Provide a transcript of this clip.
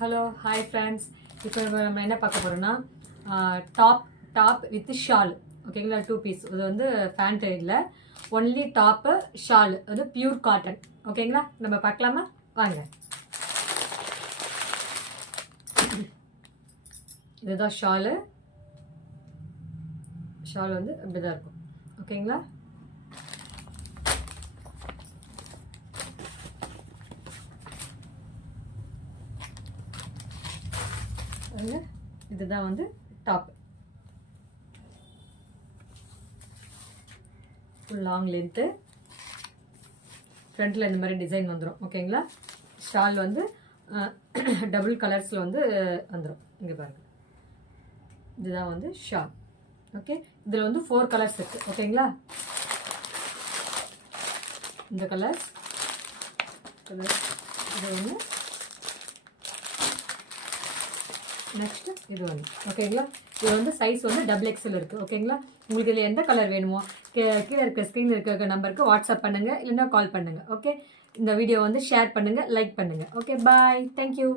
Hello hi friends. இப்போ நம்ம என்ன பார்க்க போகிறோம்னா டாப் வித் ஷால். ஓகேங்களா, 2 பீஸ். இது வந்து ஃபேண்ட் இல்லை, ஒன்லி டாப்பு ஷால், அது பியூர் காட்டன். ஓகேங்களா, நம்ம பார்க்கலாமா? வாங்க. இதுதான் ஷால் வந்து இப்படிதான் இருக்கும். ஓகேங்களா, இதுதான் வந்து டாப். ஃபுல் லாங் லென்த்து, ஃப்ரண்ட்டில் இந்த மாதிரி டிசைன் வந்துடும். ஓகேங்களா, ஷால் வந்து டபுள் கலர்ஸில் வந்து வந்துடும். இங்கே பாருங்கள், இதுதான் வந்து ஷால். ஓகே, இதில் வந்து 4 கலர்ஸ் இருக்குது. ஓகேங்களா, இந்த கலர்ஸ், இது ஒன்று, நெக்ஸ்ட் இது ஒன்று. ஓகேங்களா, இது வந்து சைஸ் வந்து XXL இருக்குது. ஓகேங்களா, உங்களுக்கு இதில் எந்த கலர் வேணுமோ கீழே இருக்க ஸ்க்ரீனில் இருக்க நம்பருக்கு வாட்ஸ்அப் பண்ணுங்கள், இல்லைன்னா கால் பண்ணுங்கள். ஓகே, இந்த வீடியோ வந்து ஷேர் பண்ணுங்கள், லைக் பண்ணுங்கள். ஓகே, பாய், தேங்க்யூ.